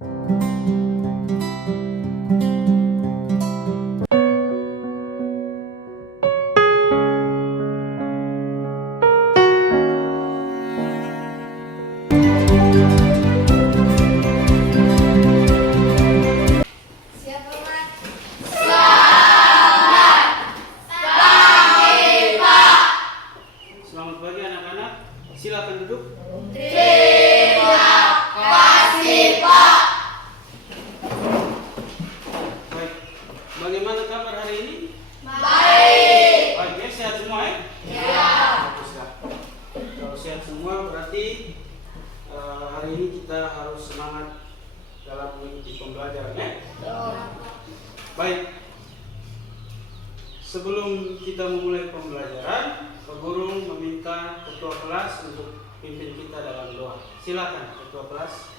Selamat pagi anak-anak, silakan duduk. Terima kasih, Pak. Baik, bagaimana kabar hari ini? Baik. Baik ya, sehat semua ya? Ya. Baguslah. Kalau sehat semua berarti hari ini kita harus semangat dalam mengikuti pembelajaran ya? Baik. Sebelum kita memulai pembelajaran, Pak Guru meminta ketua kelas untuk pimpin kita dalam doa. Silakan ketua kelas.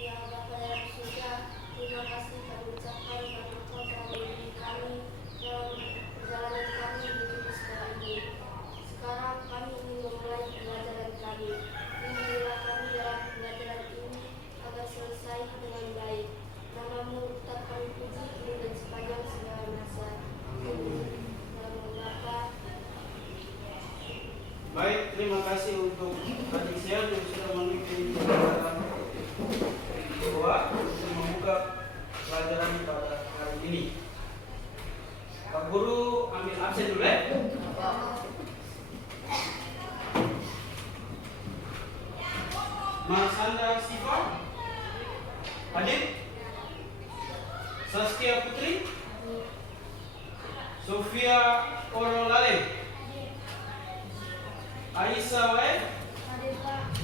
Ya Bapa yang surga, terima kasih kami ucapkan karena Engkau telah membimbing kami dalam perjalanan kami menuju sekolah ini. Sekarang kami ingin memulai pembelajaran kami. Bimbinglah kami dalam pembelajaran ini agar selesai dengan baik. Namamu tetap kami puji kini dan sepanjang segala masa. Dalam Bapa. Baik, terima kasih untuk adik saya yang sudah memimpin pembelajaran doa untuk membuka pelajaran pada hari ini. Pak Guru ambil absen dulu ya. Marsanda Siva hadir. Saskia Putri, Sofia Orolale, Aisyah Wae, Hadir Pak.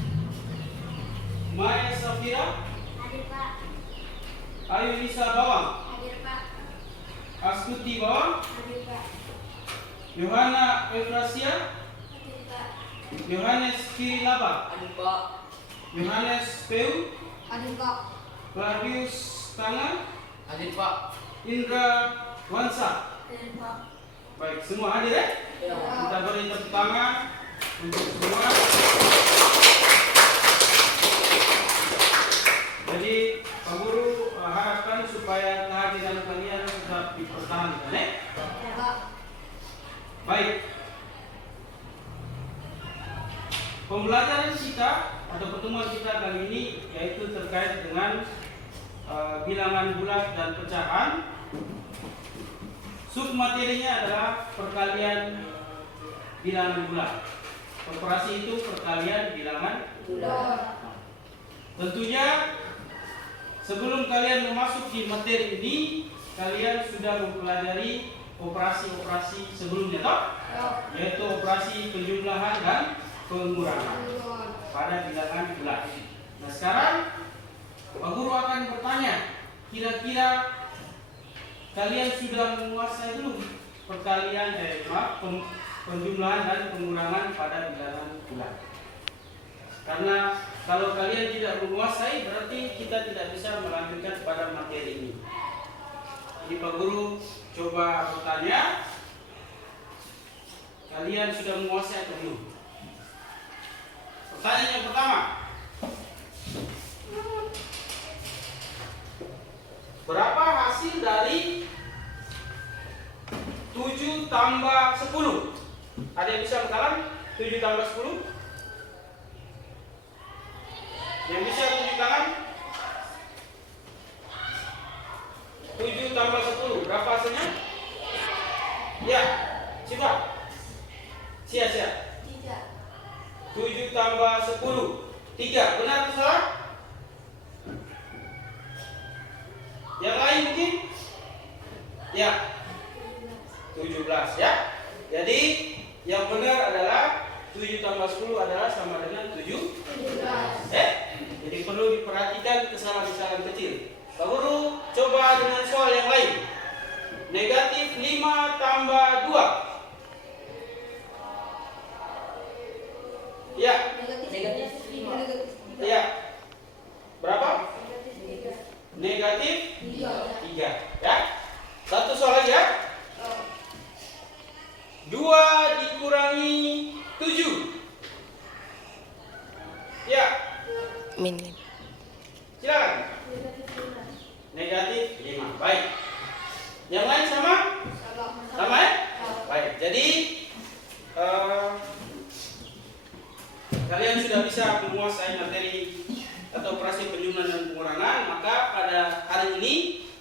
Maya Safira, Hadir Pak. Ayu Lisa Bawang, Hadir Pak. Astuti Bawang, Hadir Pak. Yohana Efrasia, Hadir Pak. Yohanes Kirilaba, Aduh, Pak. Yohanes Peu, Hadir Pak. Claudius Tanga, Aduh, Pak. Indra Wansa. Hadir Pak. Baik, semua hadir ya? Ya. Kita beri tepuk tangan untuk semua. Jadi Pak Guru harapkan supaya kehadiran kalian tetap dipertahankan ya? Ya Pak. Baik. Pembelajaran kita atau pertemuan kita kali ini yaitu terkait dengan bilangan bulat dan pecahan. Submaterinya adalah perkalian bilangan bulat. Operasi itu perkalian bilangan Bulat. Tentunya sebelum kalian memasuki materi ini, kalian sudah mempelajari operasi-operasi sebelumnya, toh? Yaitu operasi penjumlahan dan pengurangan pada bilangan bulat. Nah sekarang Pak Guru akan bertanya, kira-kira kalian sudah menguasai belum perkalian penjumlahan dan pengurangan pada bilangan bulat? Karena kalau kalian tidak menguasai, berarti kita tidak bisa melanjutkan pada materi ini. Jadi Pak Guru coba bertanya, kalian sudah menguasai atau belum? Pertanyaan yang pertama, berapa hasil dari 7 tambah 10? Ada yang bisa berkalan? 7 tambah 10? Yang bisa tunjuk tangan? 7 tambah 10, berapa hasilnya? Ya, coba. Sia-sia. 7 tambah 10, 3. Benar atau salah? Yang lain mungkin? Ya, 17 ya. Jadi yang benar adalah 7 tambah 10 adalah sama dengan 17. Jadi perlu diperhatikan kesalahan-kesalahan kecil. Pak Guru coba dengan soal yang lain. Negatif 5 tambah 2. Ya. Negatif 5. Ya. Berapa? Negatif 3. Ya. Satu soal lagi ya. 2 dikurangi 7. Silakan. Negatif 5. Baik. Yang lain sama? Sama ya? Baik. Jadi kalian sudah bisa menguasai materi atau operasi penjumlahan dan pengurangan, maka pada hari ini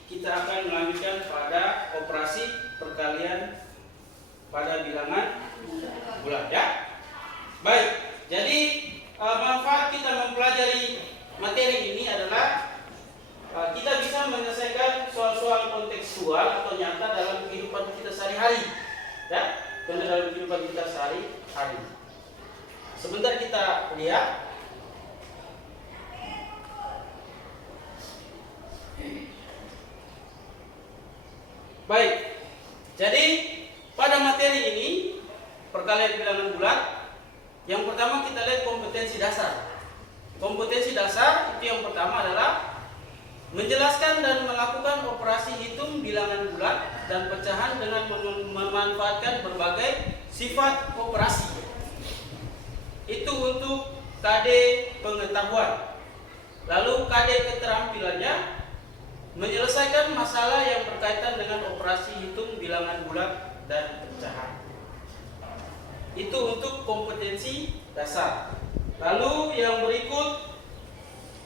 kita akan melanjutkan pada operasi perkalian pada bilangan bulat ya. Baik. Jadi manfaat kita mempelajari materi ini adalah kita bisa menyelesaikan soal-soal kontekstual atau nyata dalam kehidupan kita sehari-hari ya, dalam kehidupan kita sehari-hari. Sebentar kita lihat. Baik. Jadi pada materi ini perkalian bilangan bulat, yang pertama kita lihat kompetensi dasar. Kompetensi dasar itu yang pertama adalah menjelaskan dan melakukan operasi hitung bilangan bulat dan pecahan dengan memanfaatkan berbagai sifat operasi. Itu untuk KD pengetahuan. Lalu KD keterampilannya menyelesaikan masalah yang berkaitan dengan operasi hitung bilangan bulat dan pecahan. Itu untuk kompetensi dasar. Lalu yang berikut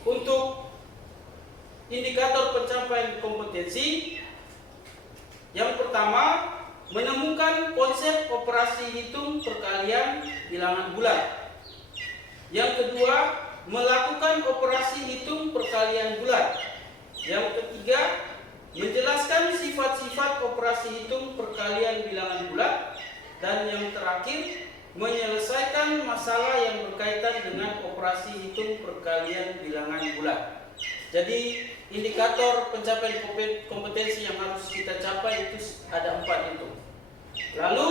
untuk indikator pencapaian kompetensi. Yang pertama, menemukan konsep operasi hitung perkalian bilangan bulat. Yang kedua, melakukan operasi hitung perkalian bulat. Yang ketiga, menjelaskan sifat-sifat operasi hitung perkalian bilangan bulat. Dan yang terakhir, menyelesaikan masalah yang berkaitan dengan operasi hitung perkalian bilangan bulat. Jadi indikator pencapaian kompetensi yang harus kita capai itu ada 4 itu. Lalu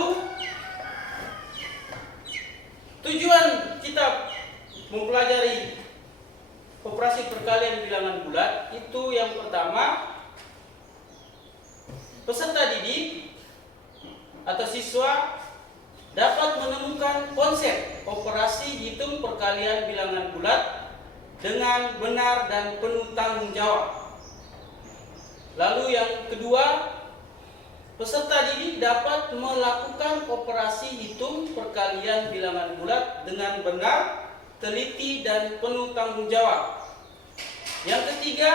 tujuan kita mempelajari operasi perkalian bilangan bulat itu yang pertama, peserta didik atau siswa dapat menemukan konsep operasi hitung perkalian bilangan bulat dengan benar dan penuh tanggung jawab. Lalu yang kedua, peserta didik dapat melakukan operasi hitung perkalian bilangan bulat dengan benar, teliti dan penuh tanggung jawab. Yang ketiga,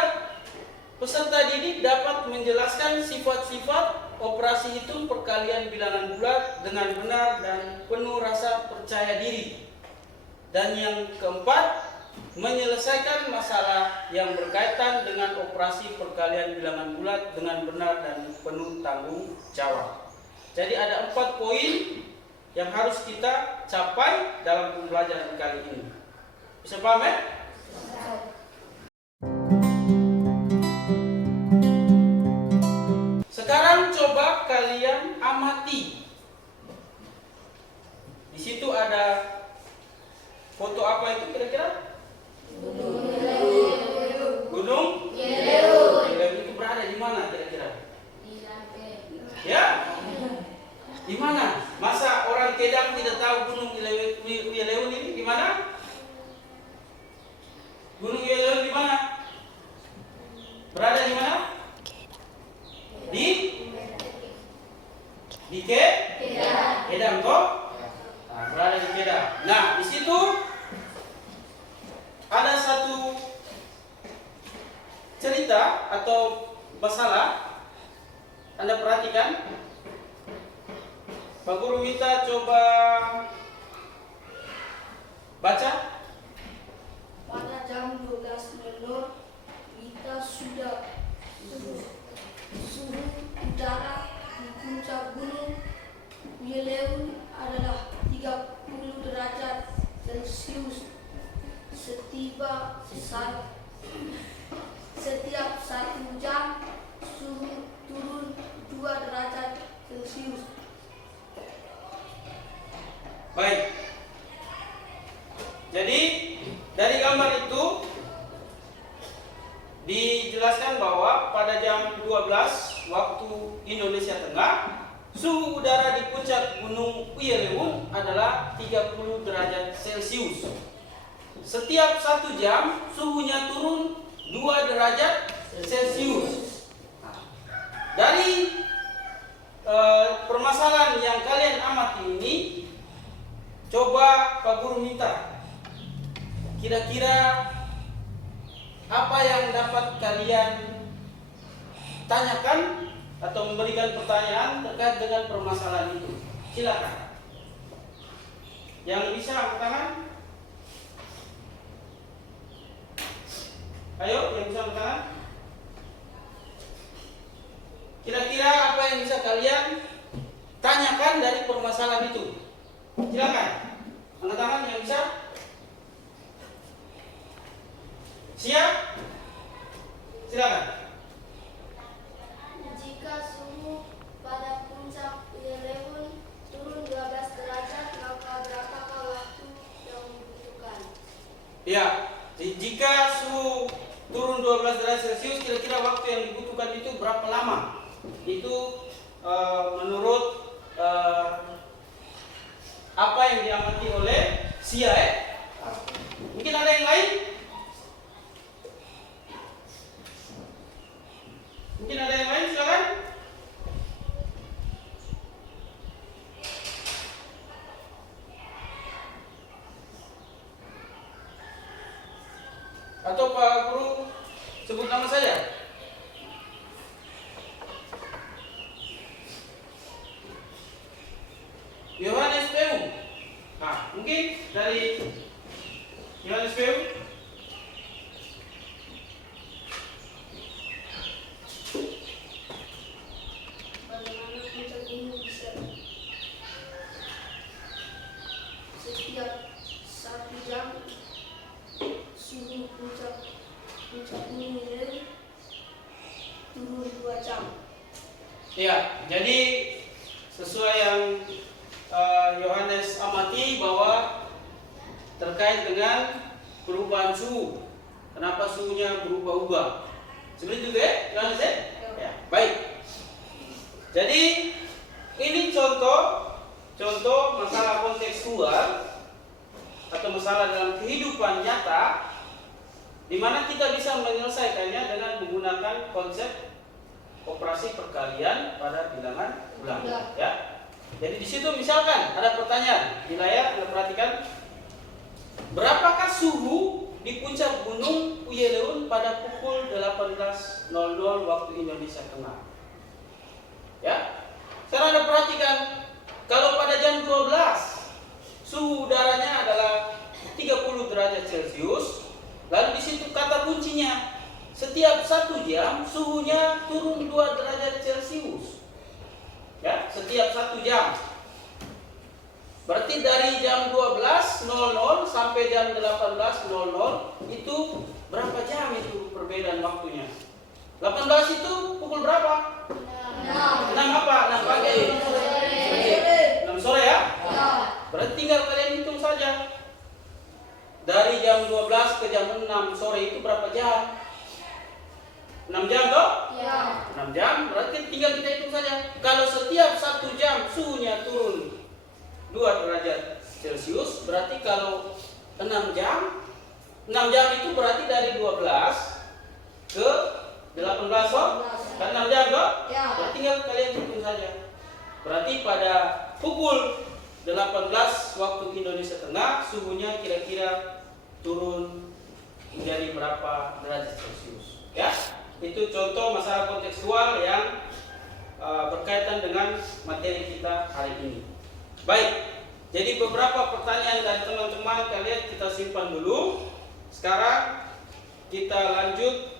peserta didik dapat menjelaskan sifat-sifat operasi hitung perkalian bilangan bulat dengan benar dan penuh rasa percaya diri. Dan yang keempat, menyelesaikan masalah yang berkaitan dengan operasi perkalian bilangan bulat dengan benar dan penuh tanggung jawab. Jadi ada 4 poin yang harus kita capai dalam pembelajaran kali ini. Bisa paham ya? Sekarang coba kalian amati. Di situ ada foto apa itu kira-kira? Gunung Yeleu. Itu berada di mana kira-kira? Ya? Di mana? Masa orang Kedang tidak tahu Gunung Yeleu ini di mana? Gunung Yeleu di mana? Berada di mana? Di Kedang kok? Nah, berada di Kedang. Nah, di situ ada satu cerita atau masalah. Anda perhatikan. Pak Guru minta coba baca. Pada jam 12.00 kita sudah suhu udara di puncak gunung Yeleu adalah 30 derajat Celcius. Setiap 1 jam suhu turun 2 derajat Celcius. Baik. Jadi dari gambar itu dijelaskan bahwa pada jam 12 waktu Indonesia Tengah, suhu udara di puncak Gunung Yeleu adalah 30 derajat Celcius. setiap 1 jam suhunya turun 2 derajat Celcius. Nah, dari permasalahan yang kalian amati ini, coba Pak Guru minta kira-kira apa yang dapat kalian tanyakan atau memberikan pertanyaan terkait dengan permasalahan itu. Silakan. Yang bisa angkat tangan? Ayo, yang bisa angkat tangan. Kira-kira apa yang bisa kalian tanyakan dari permasalahan itu? Silakan. Angkat tangan yang bisa. Siap? Silakan. Jika suhu pada puncak Yelewun turun 12 derajat, maka berapakah waktu yang dibutuhkan? Ya, jika suhu turun 12 derajat Celcius, kira-kira waktu yang dibutuhkan itu berapa lama? Itu menurut apa yang diamati oleh Sia. Mungkin ada yang lain? Mungkin ada yang lain, silakan. Atau Pak Guru sebut nama saja. Yohanes Peu. Nah, mungkin dari Yohanes Peu. Bagaimana puncak ini bisa setiap 1 jam suhu puncak ini turun 2 jam? Ya, jadi sesuai yang Yohanes amati bahwa terkait dengan perubahan suhu, kenapa suhunya berubah-ubah. Seperti itu ya, Yohanes ya? Ya, baik. Jadi ini contoh masalah kontekstual atau masalah dalam kehidupan nyata, di mana kita bisa menyelesaikannya dengan menggunakan konsep operasi perkalian pada bilangan ulang. Ya. Jadi di situ misalkan ada pertanyaan di layar, Anda perhatikan, berapakah suhu di puncak Gunung Uyeleun pada pukul 18.00 waktu Indonesia Tengah? Ya. Sekarang Anda perhatikan, kalau pada jam 12 suhu udaranya adalah 30 derajat Celcius, lalu di situ kata kuncinya setiap 1 jam suhunya turun 2 derajat Celcius. Ya, setiap 1 jam. Berarti dari jam 12.00 sampai jam 18.00 itu berapa jam itu perbedaan waktunya? 18 itu pukul berapa? 6 apa? 6 pagi. 6 sore ya? Berarti tinggal kalian hitung saja. Dari jam 12 ke jam 6 sore itu berapa jam? 6 jam toh? Ya. 6 jam, berarti tinggal kita hitung saja. Kalau setiap 1 jam suhunya turun 2 derajat Celcius, berarti kalau 6 jam itu berarti dari 12 ke 18 toh? Kan 6 jam toh? Ya. Berarti tinggal kalian hitung saja. Berarti pada pukul 18 waktu Indonesia Tengah, suhunya kira-kira turun menjadi berapa derajat Celcius. Ya? Itu contoh masalah kontekstual yang berkaitan dengan materi kita hari ini. Baik, jadi beberapa pertanyaan dari teman-teman kalian kita simpan dulu. Sekarang kita lanjut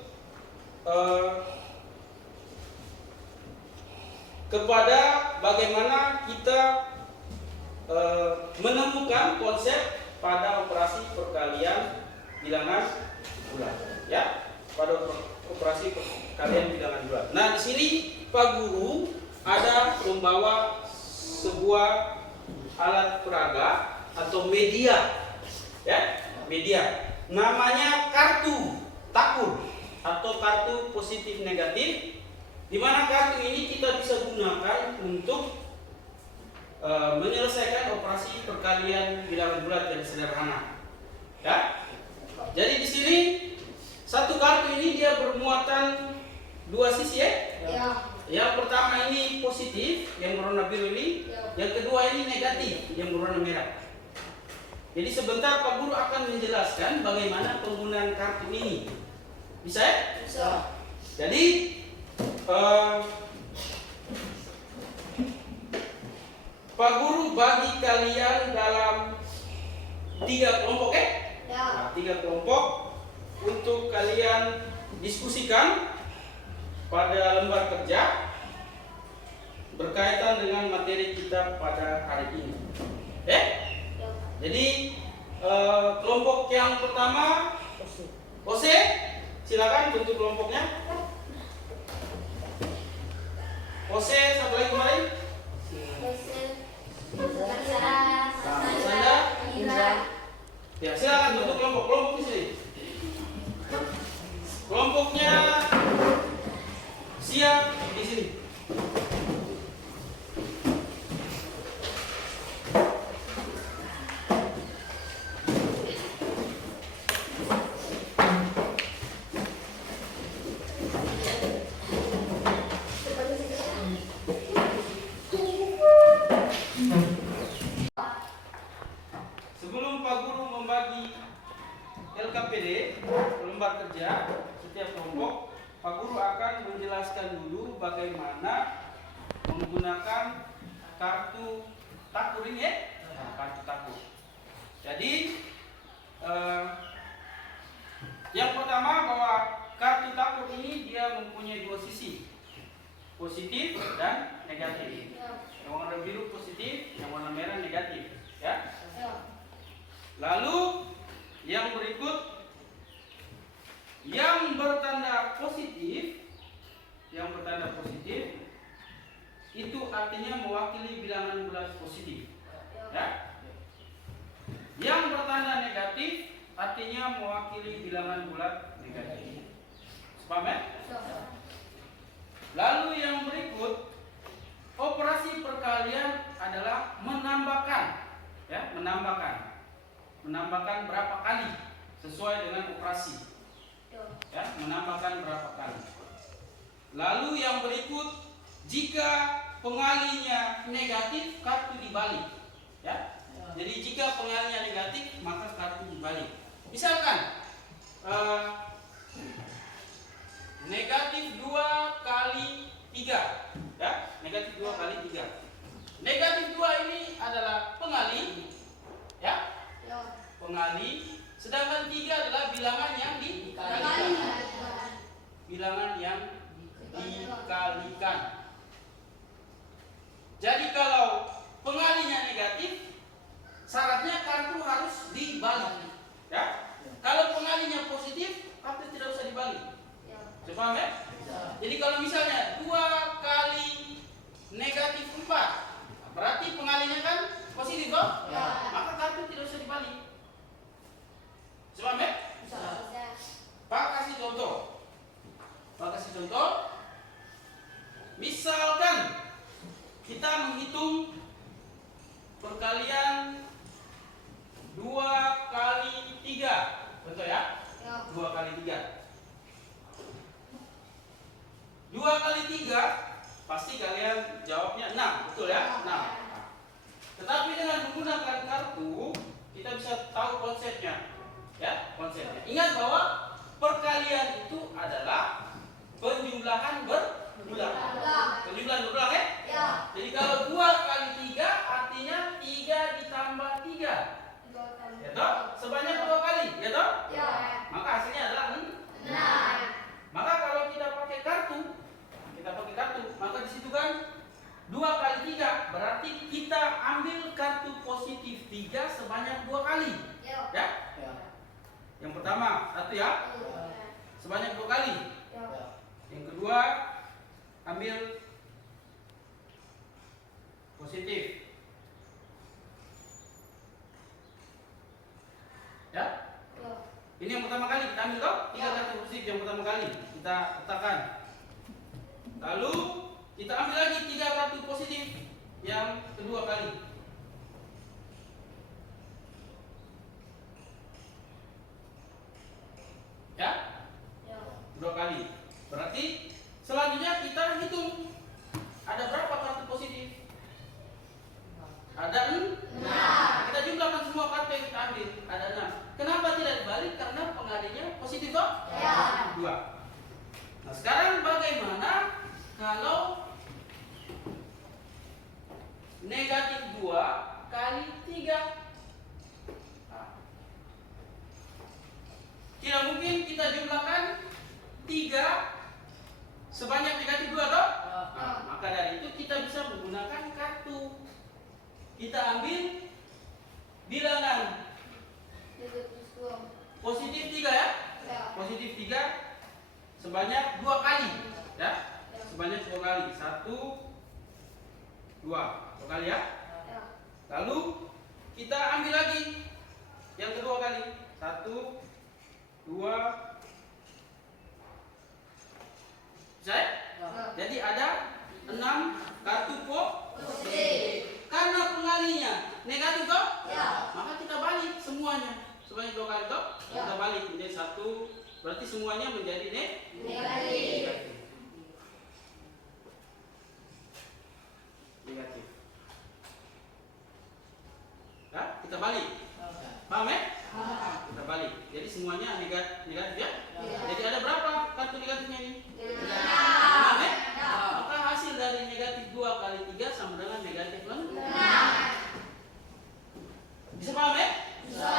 kepada bagaimana kita menemukan konsep pada operasi perkalian bilangan bulan. Ya, pada operasi perkalian bilangan bulan. Nah, di sini Pak Guru ada membawa sebuah alat peraga atau media, ya, media. Namanya kartu takur atau kartu positif negatif, di mana kartu ini kita bisa gunakan untuk menyelesaikan operasi perkalian bilangan bulat yang sederhana. Ya, ini dia bermuatan dua sisi ya. Ya. Yang pertama ini positif yang berwarna biru ini, yang kedua ini negatif yang berwarna merah. Jadi sebentar Pak Guru akan menjelaskan bagaimana penggunaan kartu ini. Bisa ya? Bisa. Jadi Pak Guru bagi kalian dalam 3 kelompok ya? Ya. Nah, 3 kelompok untuk kalian diskusikan pada lembar kerja berkaitan dengan materi kita pada hari ini. Ya. Jadi kelompok yang pertama, Ose, silakan bentuk kelompoknya. Ose, satu lagi kemarin. Sanda. Ya, silakan bentuk kelompok di sini. Kelompoknya siap di sini. Sebelum Pak Guru membagi LKPD, lembar kerja setiap kelompok, Pak Guru akan menjelaskan dulu bagaimana menggunakan kartu takur ini ya. Kartu takur. Jadi yang pertama bahwa kartu takur ini dia mempunyai 2 sisi, positif dan negatif. Yang warna biru positif, yang warna merah negatif, ya. Lalu yang berikut yang bertanda positif itu artinya mewakili bilangan bulat positif. Ya. Yang bertanda negatif artinya mewakili bilangan bulat negatif. Paham ya? Lalu yang berikut operasi perkalian adalah menambahkan, ya, menambahkan berapa kali sesuai dengan operasi, ya, menambahkan berapa kali. Lalu yang berikut jika pengalinya negatif kartu dibalik, ya. Jadi jika pengalinya negatif maka kartu dibalik. Misalkan negatif 2 kali 3, ya, negatif 2 kali 3. Negatif 2 ini adalah pengali, ya, pengali, sedangkan 3 adalah bilangan yang dikalikan. Bilangan yang dikalikan. Jadi kalau pengalinya negatif, syaratnya kartu harus dibalik, ya. Kalau pengalinya positif, kartu tidak usah dibalik. Paham ya? Jadi kalau misalnya 2 kali negatif 4, berarti pengalinya kan positif toh? Ya. Maka kartu tidak usah dibalik. Paham ya? Pak kasih contoh. Misalkan kita menghitung perkalian 2 kali 3. Contoh ya? 2 kali 3. 2 kali 3 pasti kalian jawabnya 6, betul ya? 6. Tetapi dengan menggunakan kartu kita bisa tahu konsepnya, ya, konsepnya. Ingat bahwa perkalian itu adalah penjumlahan berulang. Penjumlahan berulang ya? Ya. Jadi kalau 2 kali 3 artinya 3 ditambah 3. Ya toh? Sebanyak 2 kali, ya toh? Ya. Maka hasilnya adalah 6. Maka kalau kita pakai kartu, maka di situ kan 2 kali 3 berarti kita ambil kartu positif 3 sebanyak 2 kali. Ya? Yang pertama, 1 ya. Sebanyak 2 kali. Yang kedua, ambil positif. Ya? Ini yang pertama kali kita ambil toh, 3 kartu positif yang pertama kali kita letakkan. Lalu kita ambil lagi 3 kartu positif yang kedua kali. Ya? 2 kali. Berarti selanjutnya kita hitung ada berapa kartu positif? Ada 6. Kita jumlahkan semua kartu yang kita ambil. Ada 6. Kenapa tidak dibalik? Karena pengalinya positif toh? Ya. 2. Nah sekarang bagaimana kalau negatif 2 kali 3? Nah, tidak mungkin kita jumlahkan 3 sebanyak negatif 2 toh? Nah, maka dari itu kita bisa menggunakan kartu. Kita ambil bilangan Negatif 2. positif 3 ya. Ya. Positif 3 sebanyak 2 kali ya. Sebanyak 2 kali. 1 2. 2 kali ya. Ya. Lalu kita ambil lagi yang kedua kali. 1 2. Bisa ya? Jadi ada 6 kartu Positif. karena pengalinya negatif toh? Ya. Maka kita balik semuanya. Sebanyak 2 kali toh? Ya. Kita balik menjadi 1. Berarti semuanya menjadi Negatif. Negatif. Ya, kita balik. Paham ya? Kita balik. Jadi semuanya negatif ya? Ya. Jadi ada berapa kartu negatifnya ini? 6 6. ya? Maka hasil dari negatif 2 kali 3 sama dengan negatif 6. Bisa paham ya? Bisa.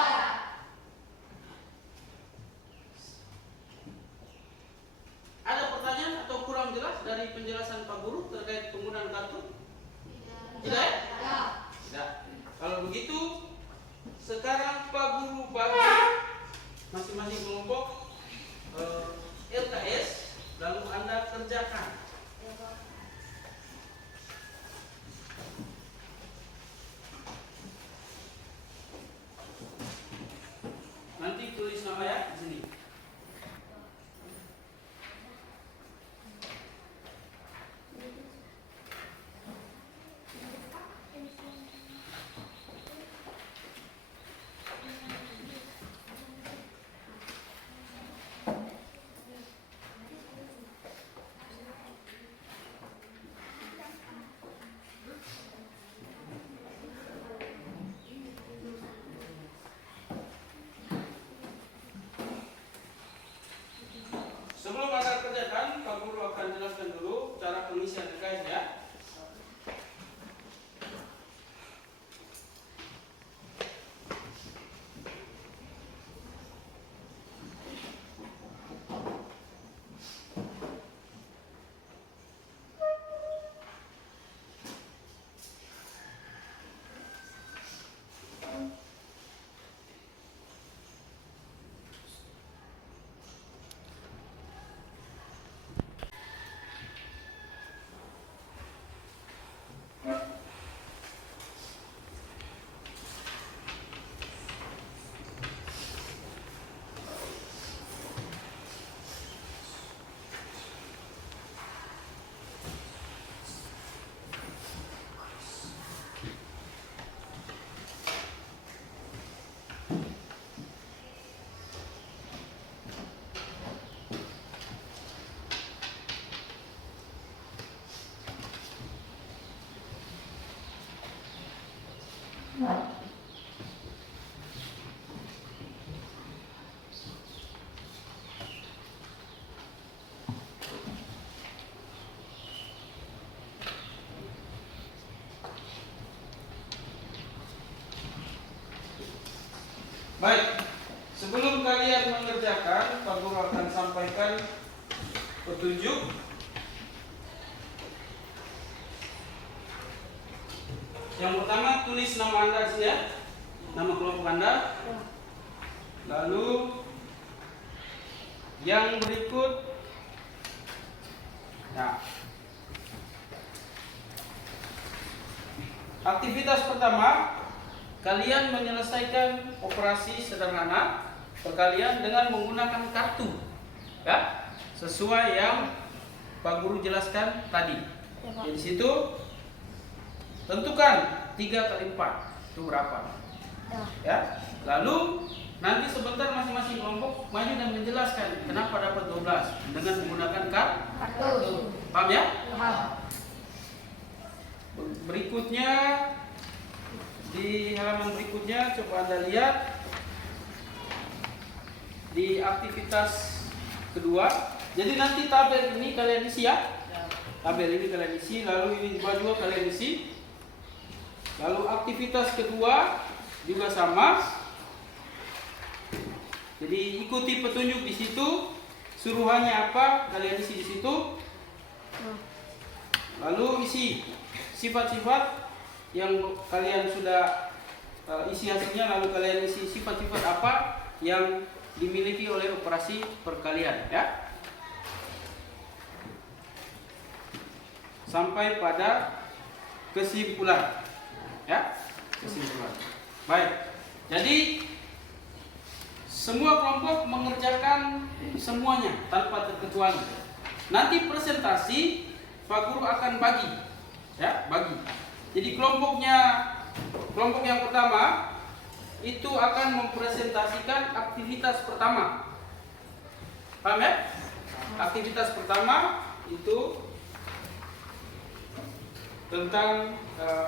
Ada pertanyaan atau kurang jelas dari penjelasan Pak Guru terkait penggunaan kartu? Tidak ya? Ya. Tidak. Kalau begitu, sekarang Pak Guru bagi masing-masing kelompok LKS, lalu Anda kerjakan. Ya, Pak. Nanti tulis nama ya di sini. Sebelum Anda kerjakan, Pak Guru akan jelaskan dulu cara pengisian LKS ya. Baik, sebelum kalian mengerjakan, Pak Guru akan sampaikan petunjuk. Yang pertama, tulis nama Anda di sini ya, nama kelompok Anda. Lalu yang berikut, nah, aktivitas pertama, kalian menyelesaikan operasi sederhana perkalian dengan menggunakan kartu, ya, sesuai yang Pak Guru jelaskan tadi. Di situ tentukan 3 kali 4 itu berapa, ya. Lalu nanti sebentar masing-masing kelompok maju dan menjelaskan kenapa dapat 12 dengan menggunakan Kartu. paham ya? Paham. Berikutnya di halaman berikutnya coba Anda lihat di aktivitas kedua. Jadi nanti tabel ini kalian isi ya. Tabel ini kalian isi, lalu ini juga kalian isi. Lalu aktivitas kedua juga sama. Jadi ikuti petunjuk di situ. Suruhannya apa? Kalian isi di situ. Lalu isi sifat-sifat yang kalian sudah isi hasilnya, lalu kalian isi sifat-sifat apa yang dimiliki oleh operasi perkalian ya. Sampai pada kesimpulan ya, kesimpulan. Baik. Jadi semua kelompok mengerjakan semuanya tanpa terkecuali. Nanti presentasi Pak Guru akan bagi ya, bagi. Jadi kelompok yang pertama itu akan mempresentasikan aktivitas pertama. Paham ya? Aktivitas pertama itu tentang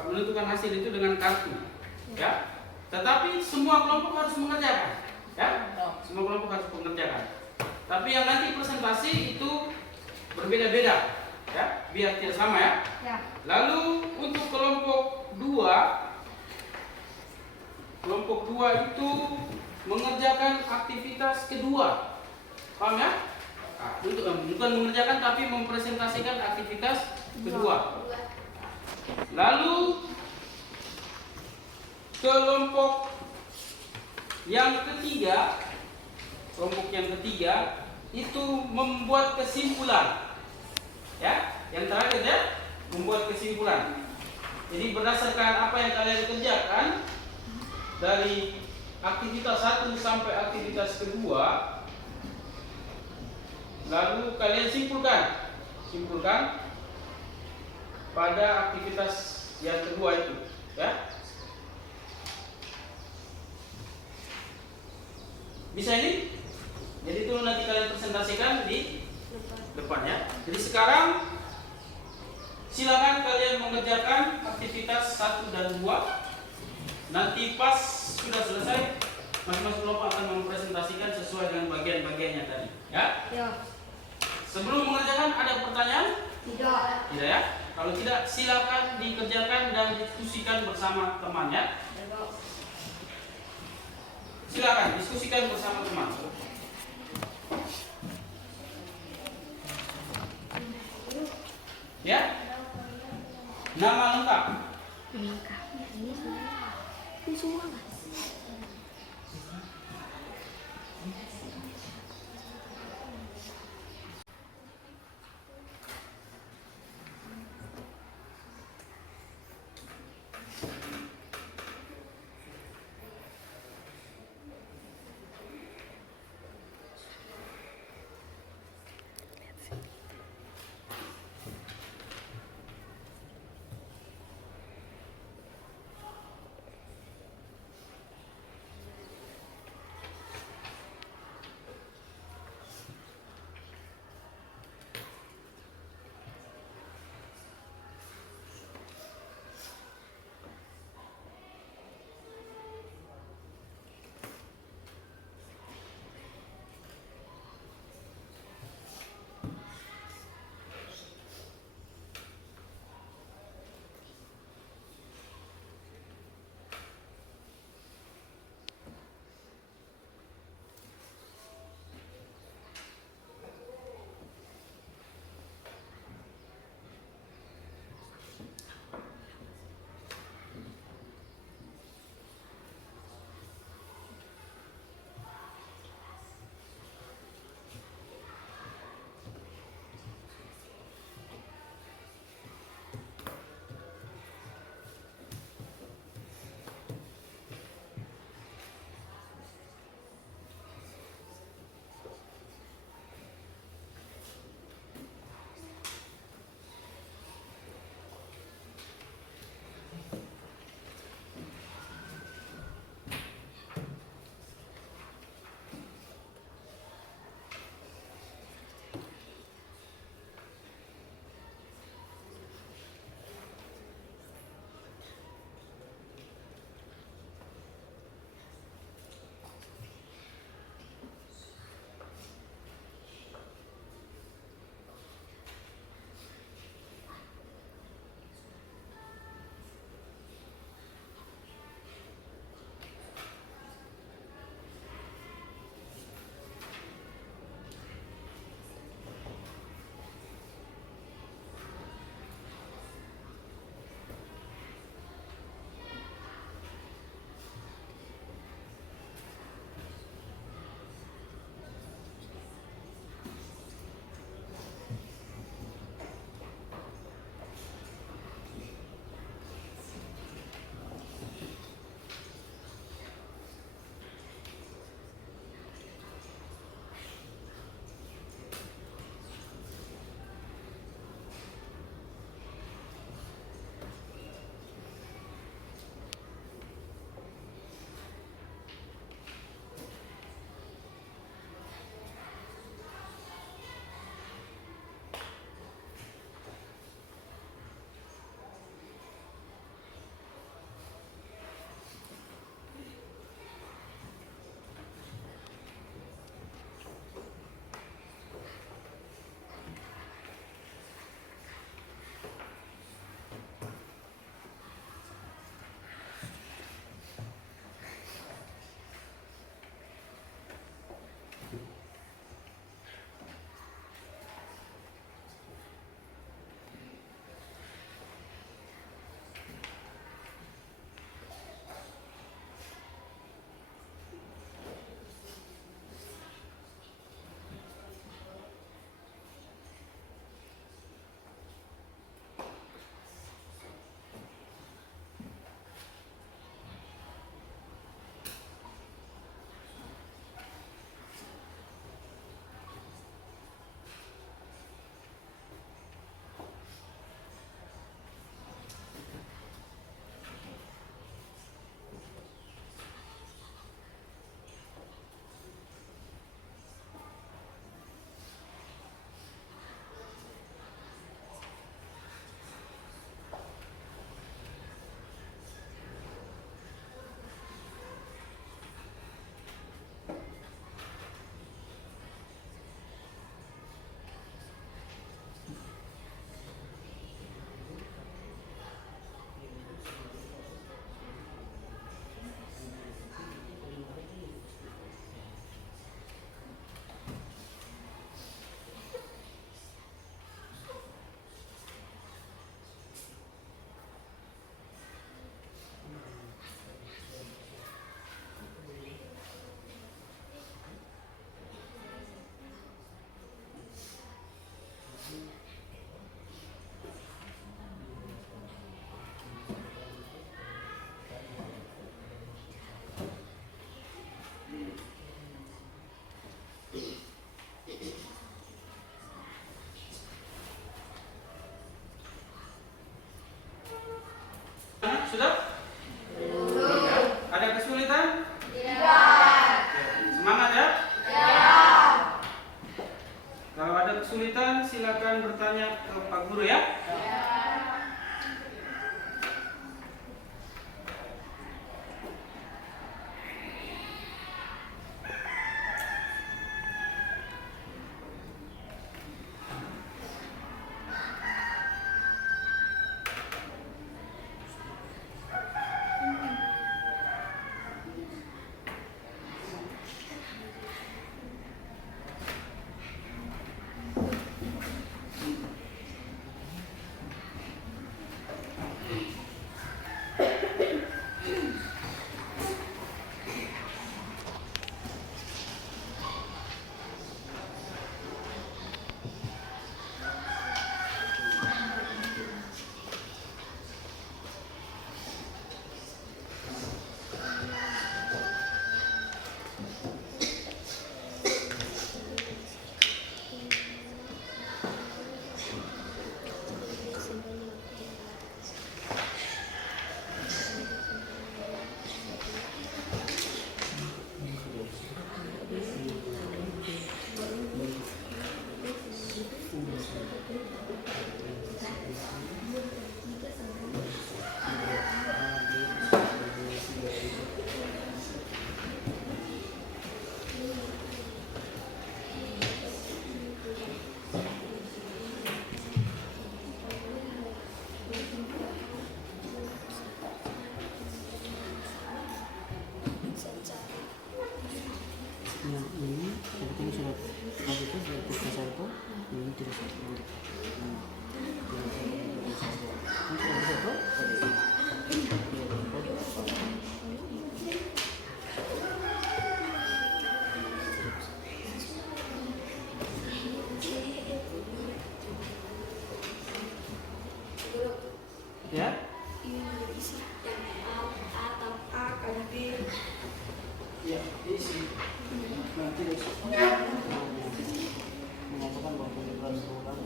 menentukan hasil itu dengan kartu ya. Tetapi semua kelompok harus mengerjakan ya. Semua kelompok harus mengerjakan. Tapi yang nanti presentasi itu berbeda-beda ya, biar tidak sama ya. Lalu untuk kelompok 2 itu mengerjakan aktivitas kedua. Paham ya? Bukan mengerjakan tapi mempresentasikan aktivitas kedua. Lalu kelompok yang ketiga itu membuat kesimpulan. Ya, yang terakhir ya, membuat kesimpulan. Jadi berdasarkan apa yang kalian kerjakan dari aktivitas 1 sampai aktivitas kedua, lalu kalian simpulkan pada aktivitas yang kedua itu, ya. Bisa ini? Jadi itu nanti kalian presentasikan di depan ya. Jadi sekarang silakan kalian mengerjakan aktivitas 1 dan 2. Nanti pas sudah selesai, masing-masing kelompok akan mempresentasikan sesuai dengan bagian-bagiannya tadi ya. Sebelum mengerjakan ada pertanyaan? Tidak ya? Kalau tidak silakan dikerjakan dan diskusikan bersama teman ya. Silakan diskusikan bersama teman. Ya. Nama lengkap. Ini semua kan? silakan bertanya ke Pak Guru ya. Nah ini sebetulnya surat itu surat puasa itu ini tidak satu. Ya. Ini berisi yang A atau A kali B. Ya, isi. Nanti Mengatakan bahwa penyebaran berulang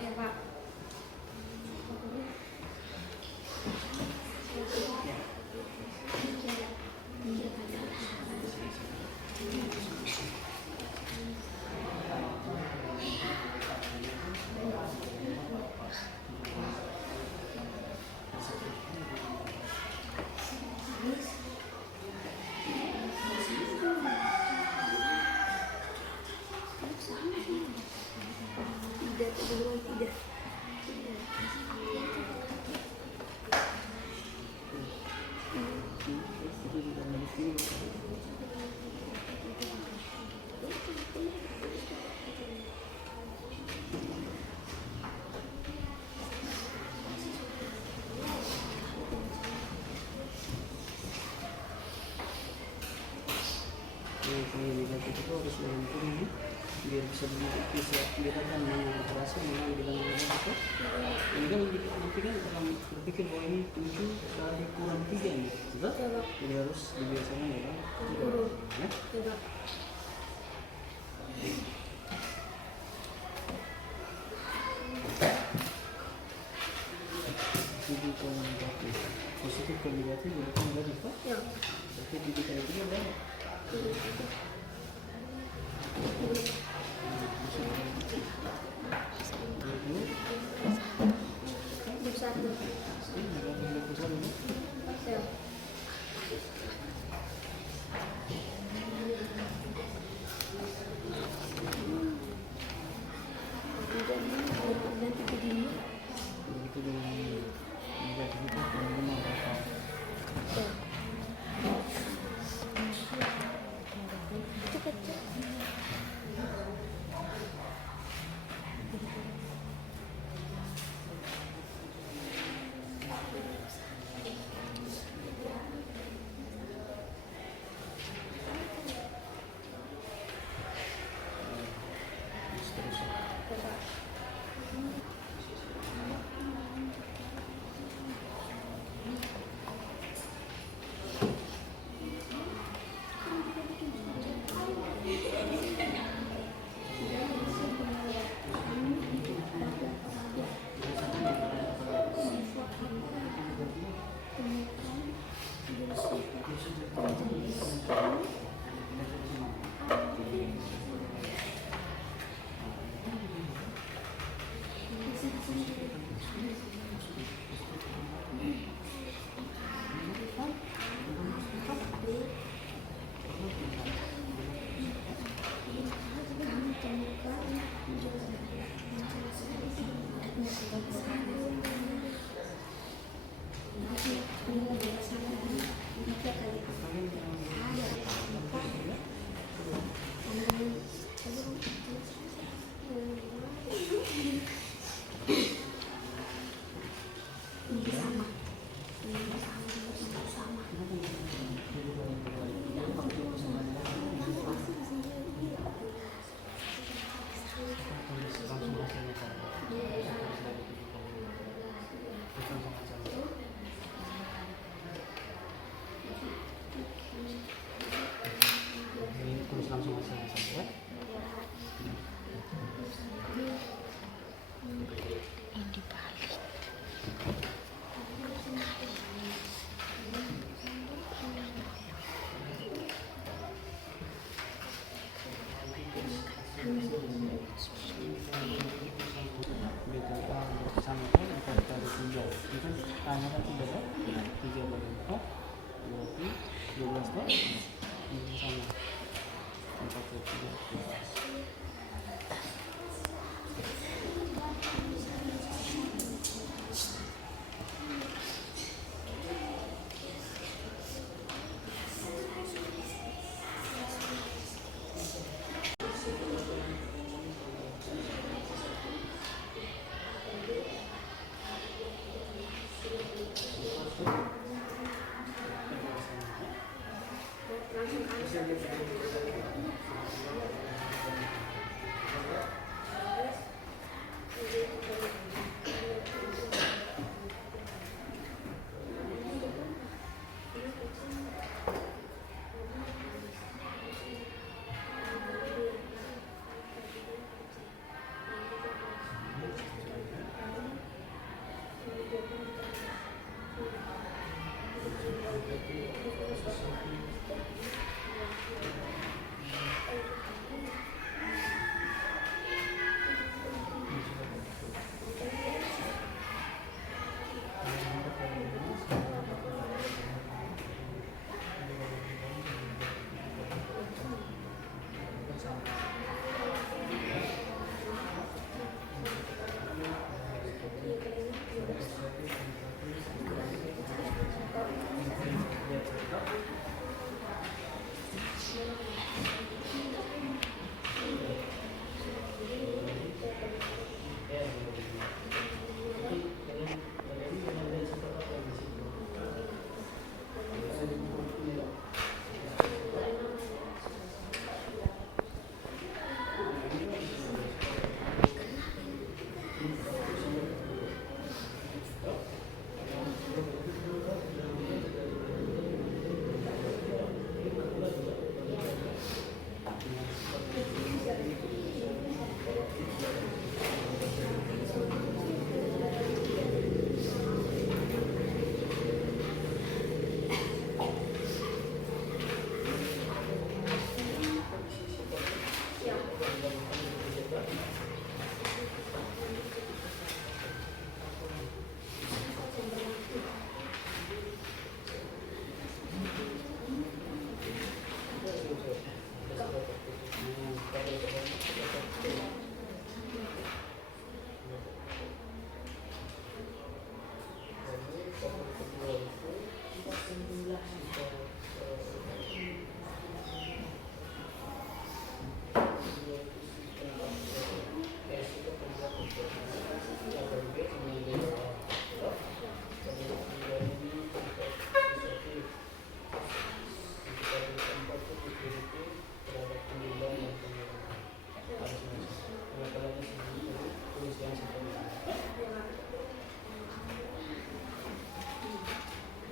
Ya, Pak. Tidak. itu harus menentukan ini biar bisa dikatakan mana berhasil mana bilang itu ini kan dipikir dalam berpikir bahwa ini 7 kali kurang 3 nih betul? Jadi harus dibiasakan ya kan? Ya? Positif kalau negatif bukan negatif pak? Ya. Berarti didikan itu berapa? langsung hasilnya saja ya. Sama itu dikali 3 itu kan tanya kan 3 kan 3 bagi 4 berarti 12 kan ini sama 4 kali 3.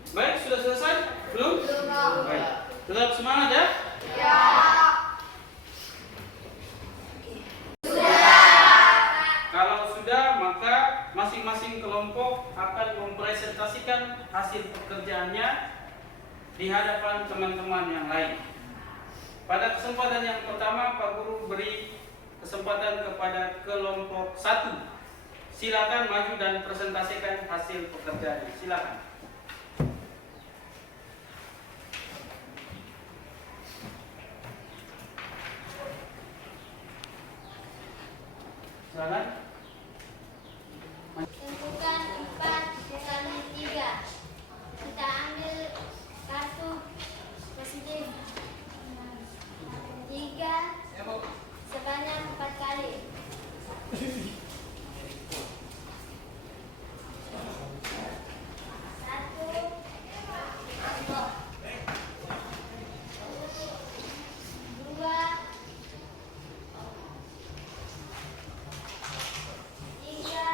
Baik, sudah selesai? Belum? Belum. Baik. Tetap semangat ya. Ya. Kalau sudah, maka masing-masing kelompok akan mempresentasikan hasil pekerjaannya di hadapan teman-teman yang lain. Pada kesempatan yang pertama, Pak Guru beri kesempatan kepada kelompok 1. Silakan maju dan presentasikan hasil pekerjaannya. Silakan. Silakan. Tentukan 4 dikali 3. Kita ambil kartu positif. 3 sebanyak 4 kali. 1, 2, 3,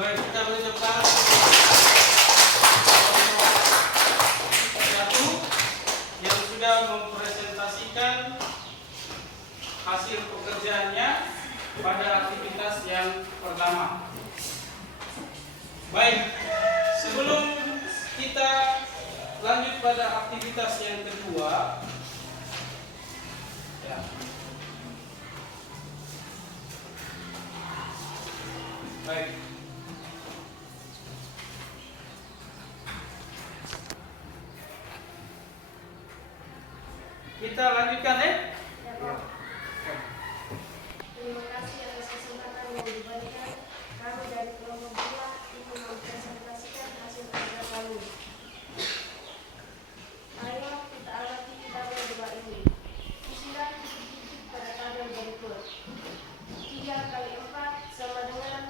Baik, kita beri tepuk tangan. Satu yang sudah mempresentasikan hasil pekerjaannya pada aktivitas yang pertama. Baik, sebelum kita lanjut pada aktivitas yang kedua, ya. Baik. Kita lanjutkan ya. Ya, Pak. Terima kasih atas kesempatan yang diberikan kami dari kelompok 2 untuk mempresentasikan hasil kerja kami. Ayo kita amati tabel 2 ini. Isikan titik-titik pada tabel berikut. 3 kali 4 sama dengan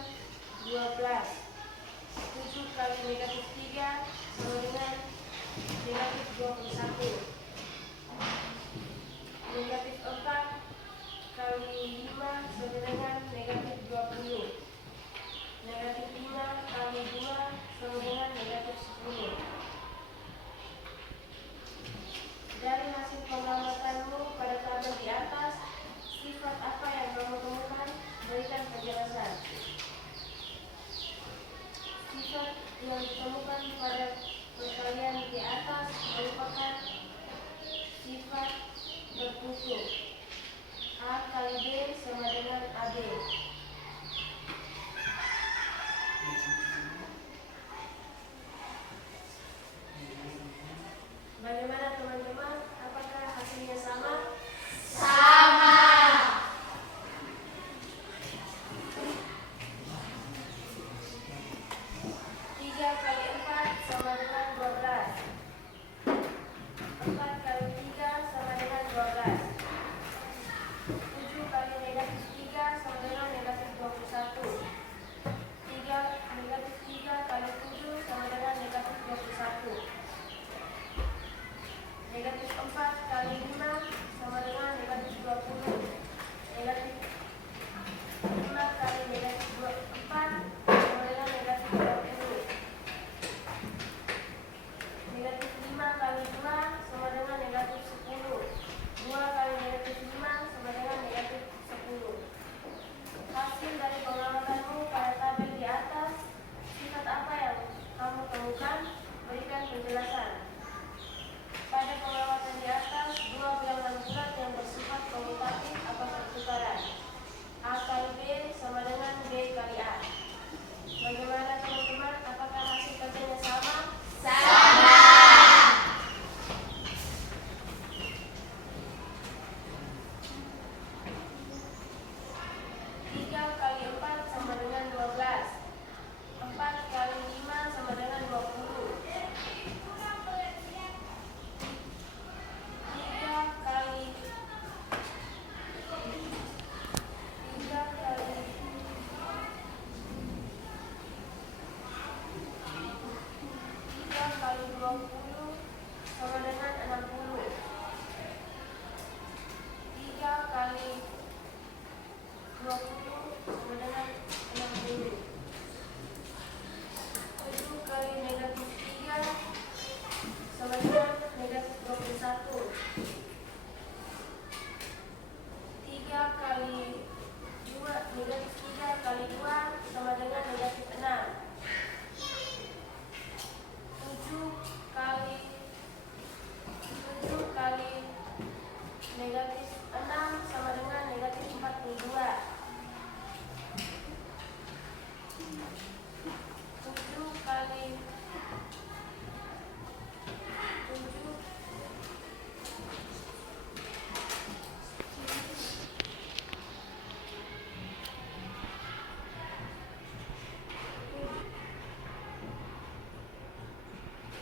12. 7 kali negatif 3 sama dengan negatif 21. Negatif 4 kali 5 sama dengan negatif 20. Negatif 5 kali 2 sama dengan negatif 10. Dari hasil pengamatanmu pada tabel di atas, sifat apa yang kamu temukan? Berikan penjelasan. Sifat yang ditemukan pada perkalian di atas merupakan sifat tertutup. A kali B sama dengan AB. Bagaimana teman-teman? Apakah hasilnya sama? Sama. 3 kali 4 sama dengan 12. 4 kali 3 sama dengan 12. 7 kali negatif 3 sama dengan negatif 21. 3 negatif 3 kali 7 sama dengan negatif 21. Negatif 4 kali 5 sama dengan negatif 20. Negatif 5 kali negatif 4 sama dengan negatif 20. Negatif 5 kali 2 sama dengan negatif 10. 2 kali negatif 5 sama dengan negatif 10. Hasil dari pengamatanmu pada tabel di atas, sifat apa yang kamu temukan? Berikan penjelasan. Pada pengamatan di atas, dua bilangan bulat yang bersifat komutatif atau pertukaran. A kali B sama dengan B kali A. Bagaimana teman-teman? Apakah hasil kerjanya sama? Sama. 3 kali 4 sama dengan 12. 4 kali 5 sama dengan 20. 3 kali 20 sama dengan 60. 3 kali 20 sama dengan 60. 7 kali negatif 3 sama dengan negatif 21. 3 kali 2 negatif 3 kali 2 sama dengan negatif 6. 7 kali negatif 6 sama dengan negatif 42. 7 kali 7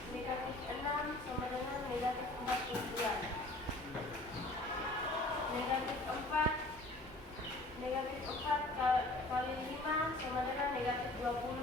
negatif 6 sama dengan negatif 42. Negatif 4 kali 5 sama dengan negatif 20.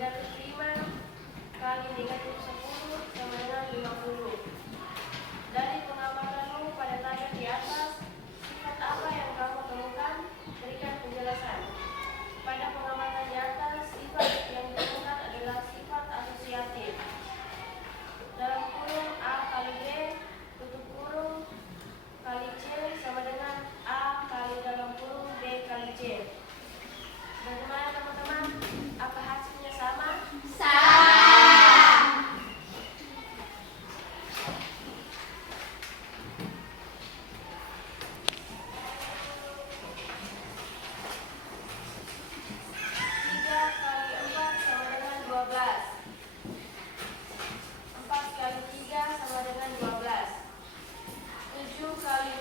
negatif 5 kali negatif 10 sama dengan 50. Dari pengamatanmu pada tabel di atas, sifat apa yang kamu temukan? Berikan penjelasan. Pada pengamatan di atas, sifat yang ditemukan adalah sifat asosiatif. Dalam kurung A kali B, tutup kurung kali C sama dengan A kali dalam kurung B kali C. Bagaimana teman-teman? Apa hasilnya sama? Tiga kali 4 sama dengan 12. 4 kali 3 sama dengan 12. 7 kali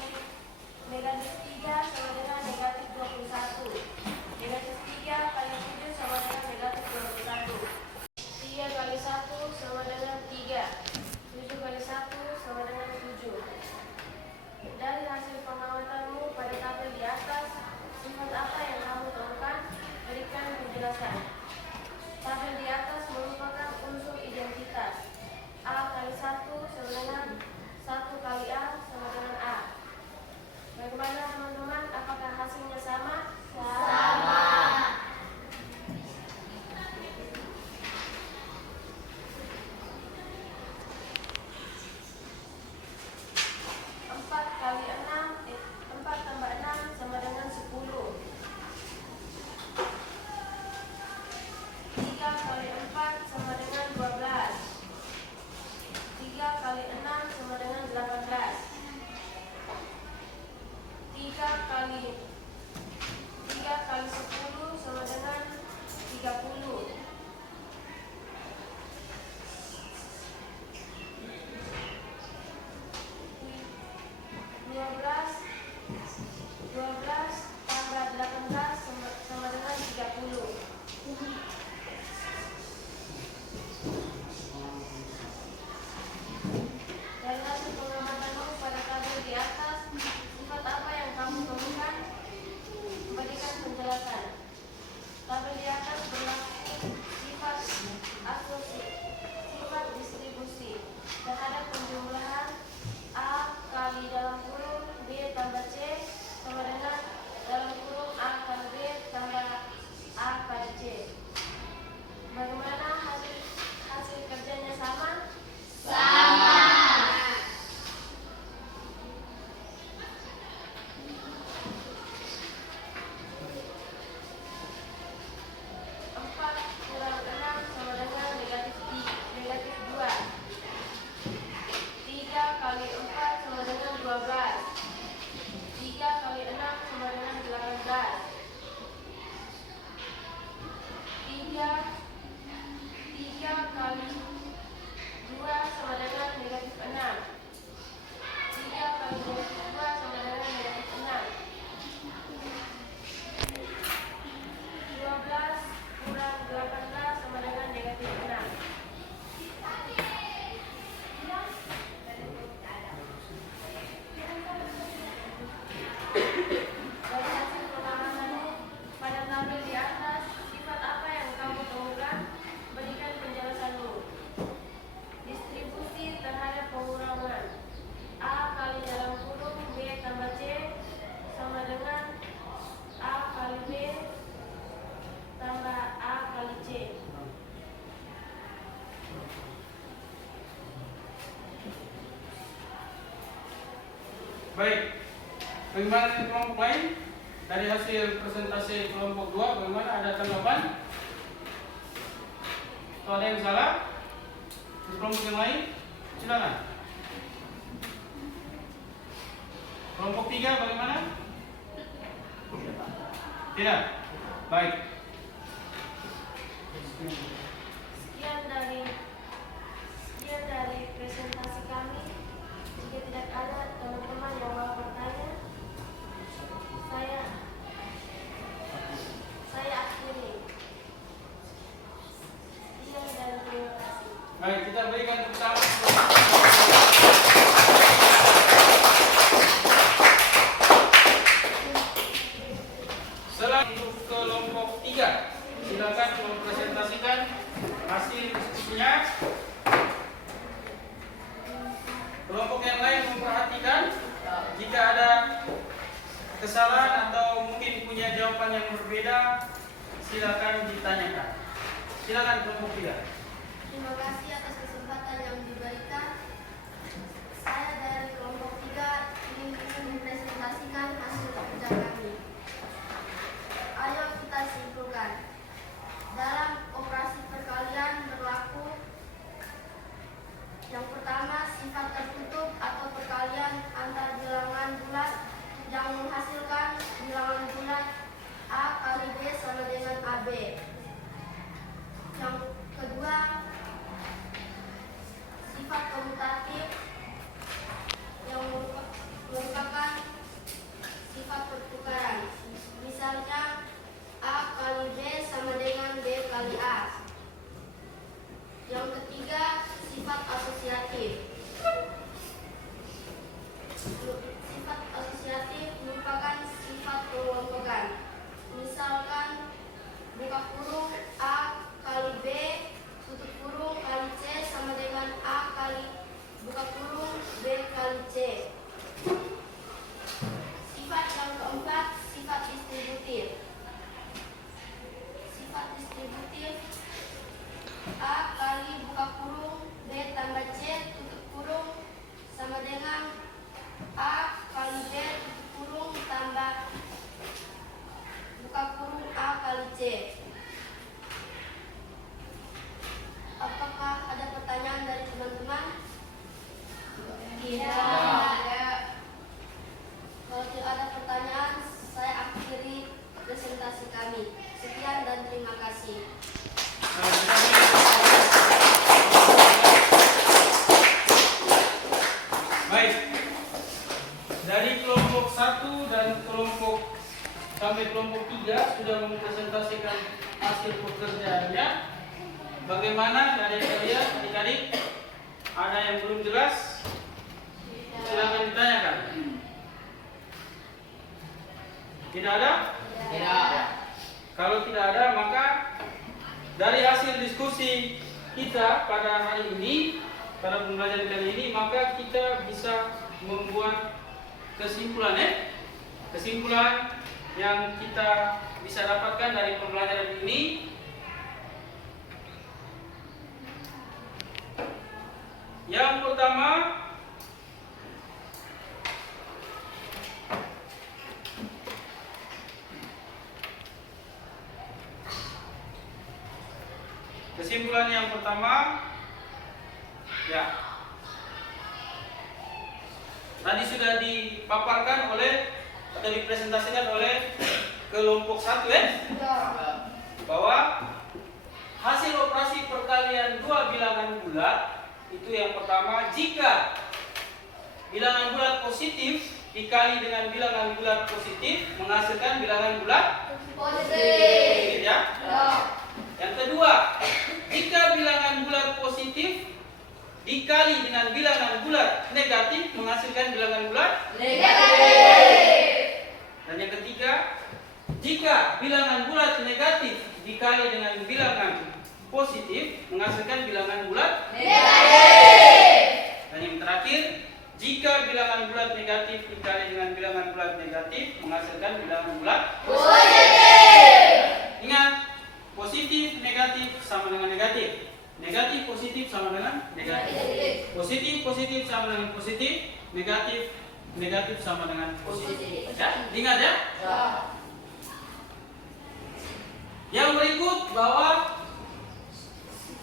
negatif 3 sama dengan negatif 21. Negatif 3 kali 7 sama dengan negatif 21. 3 kali 1 sama dengan 3. 7 kali 1 sama dengan 7. Dari hasil pengamatanmu pada tabel di atas, sifat apa yang kamu temukan? Berikan penjelasan. Tabel di atas merupakan unsur identitas. A kali 1 sama dengan 1 kali A sama dengan A. Bagaimana teman-teman? Apakah hasilnya sama? Sama. 4 kali 6, 4 tambah 6 sama dengan 10. 3 kali 4 sama dengan 12. 3 kali 6 sama dengan 18. 3 kali 10 sama dengan 30. 12 tambah 18 sama dengan 30. Dari hasil pengamatanmu pada tabel di atas, sifat apa yang kamu temukan? Berikan penjelasan. Tabel di atas berlaku sifat sifat distribusi terhadap penjumlahan A kali dalam kurung B tambah C sama dengan dalam kurung A kali B tambah A kali C. Bagaimana hasil kerjanya sama? Sama. 4 kurang 6 sama dengan negatif 2. 3 kali 4 sama dengan 12. 3 kali 6 sama dengan 18. 3 kali 2 sama dengan negatif 6. 3 kali negatif 2 sama dengan negatif 6. 12 kurang 18 sama dengan negatif 6. Dari hasil pengamatanmu pada tabel di atas, sifat apa yang kamu temukan? Berikan penjelasanmu. Distribusi terhadap pengurangan. A kali dalam kurung B tambah C sama dengan A kali B tambah A kali C. Baik. Bagaimana dengan kelompok lain? Dari hasil presentasi kelompok 2, bagaimana? Ada tanggapan? Atau ada yang salah? Di kelompok yang lain? Silakan. Kelompok 3 bagaimana? Tidak. Baik. Sekian dari presentasi kami. Jika tidak ada teman-teman yang mau bertanya, saya akhiri. Sekian dan terima kasih. Baik, kita berikan tepuk tangan. Selanjutnya untuk kelompok 3, silakan mempresentasikan silakan ditanyakan. Silakan kelompok 3. Terima kasih atas kesempatan yang diberikan. Saya dari kelompok 3 ingin mempresentasikan hasil kerja kami. Ayo kita simpulkan. Dalam operasi perkalian berlaku yang pertama sifat tertutup atau perkalian antar bilangan bulat yang menghasilkan bilangan bulat A kali B sama dengan AB. Yang kedua, sifat komutatif yang merupakan sifat pertukaran. Misalnya A kali B sama dengan B kali A. Yang ketiga, sifat asosiatif. Sifat asosiatif merupakan sifat pengelompokan. Misalkan buka kurung A kali B tutup kurung kali C sama dengan A kali buka kurung B kali C. Sifat yang keempat, sifat distributif. Sifat distributif A kali buka kurung B tambah C tutup kurung sama dengan A kali B tutup kurung tambah buka kurung A kali C. Apakah ada pertanyaan dari teman-teman? Tidak. Kalau tidak ada pertanyaan, saya akhiri presentasi kami. Sekian dan terima kasih. Baik. Dari kelompok 1 dan kelompok sampai kelompok 3 sudah mempresentasikan hasil pekerjaannya. Bagaimana dari kalian, adik-adik? Ada yang belum jelas? Silakan ditanyakan. Tidak ada? Tidak. Kalau tidak ada, maka dari hasil diskusi kita pada hari ini, pada pembelajaran kali ini, maka kita bisa membuat kesimpulan, kesimpulan yang kita bisa dapatkan dari pembelajaran ini. Yang pertama, kesimpulan yang pertama, ya, tadi sudah dipaparkan oleh atau dipresentasikan oleh kelompok 1, bahwa hasil operasi perkalian dua bilangan bulat itu yang pertama, jika bilangan bulat positif dikali dengan bilangan bulat positif menghasilkan bilangan bulat positif, ya. Yang kedua, jika bilangan bulat positif dikali dengan bilangan bulat negatif menghasilkan bilangan bulat negatif. Dan yang ketiga, jika bilangan bulat negatif dikali dengan bilangan positif menghasilkan bilangan bulat negatif. Dan yang terakhir, jika bilangan bulat negatif dikali dengan bilangan bulat negatif menghasilkan bilangan bulat positif. Ingat, positif negatif sama dengan negatif. Negatif positif sama dengan negatif. Positif positif sama dengan positif. Negatif negatif sama dengan positif. Ya, ingat ya. Yang berikut bahwa